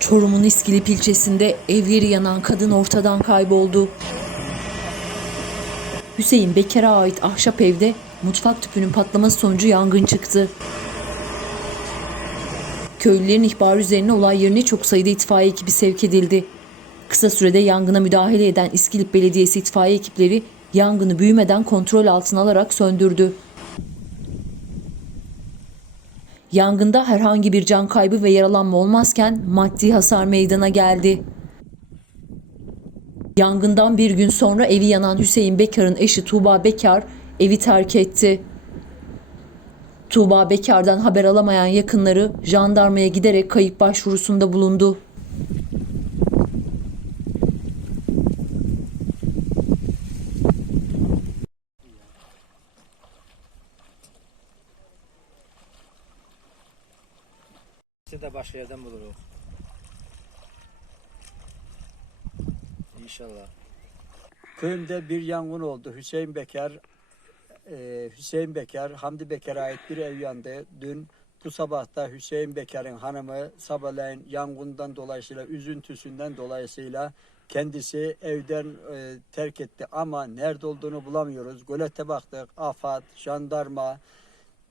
Çorum'un İskilip ilçesinde evleri yanan kadın ortadan kayboldu. Hüseyin Beker'e ait ahşap evde mutfak tüpünün patlaması sonucu yangın çıktı. Köylülerin ihbarı üzerine olay yerine çok sayıda itfaiye ekibi sevk edildi. Kısa sürede yangına müdahale eden İskilip Belediyesi itfaiye ekipleri yangını büyümeden kontrol altına alarak söndürdü. Yangında herhangi bir can kaybı ve yaralanma olmazken maddi hasar meydana geldi. Yangından bir gün sonra evi yanan Hüseyin Bekar'ın eşi Tuğba Bekar evi terk etti. Tuğba Bekar'dan haber alamayan yakınları jandarmaya giderek kayıp başvurusunda bulundu. Size de başka yerden buluruz. İnşallah. Köyümde bir yangın oldu. Hüseyin Bekar, e, Hüseyin Bekar, Hamdi Bekar'a ait bir ev yandı. Dün bu sabahta Hüseyin Bekar'ın hanımı sabahleyin yangından dolayısıyla, üzüntüsünden dolayısıyla kendisi evden e, terk etti. Ama nerede olduğunu bulamıyoruz. Gölete baktık, AFAD, jandarma,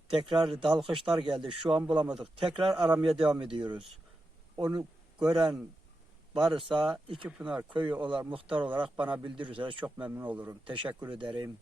tekrar dalkışlar geldi. Şu an bulamadık. Tekrar aramaya devam ediyoruz. Onu gören varsa iki Pınar köyü olarak muhtar olarak bana bildirirse çok memnun olurum. Teşekkür ederim.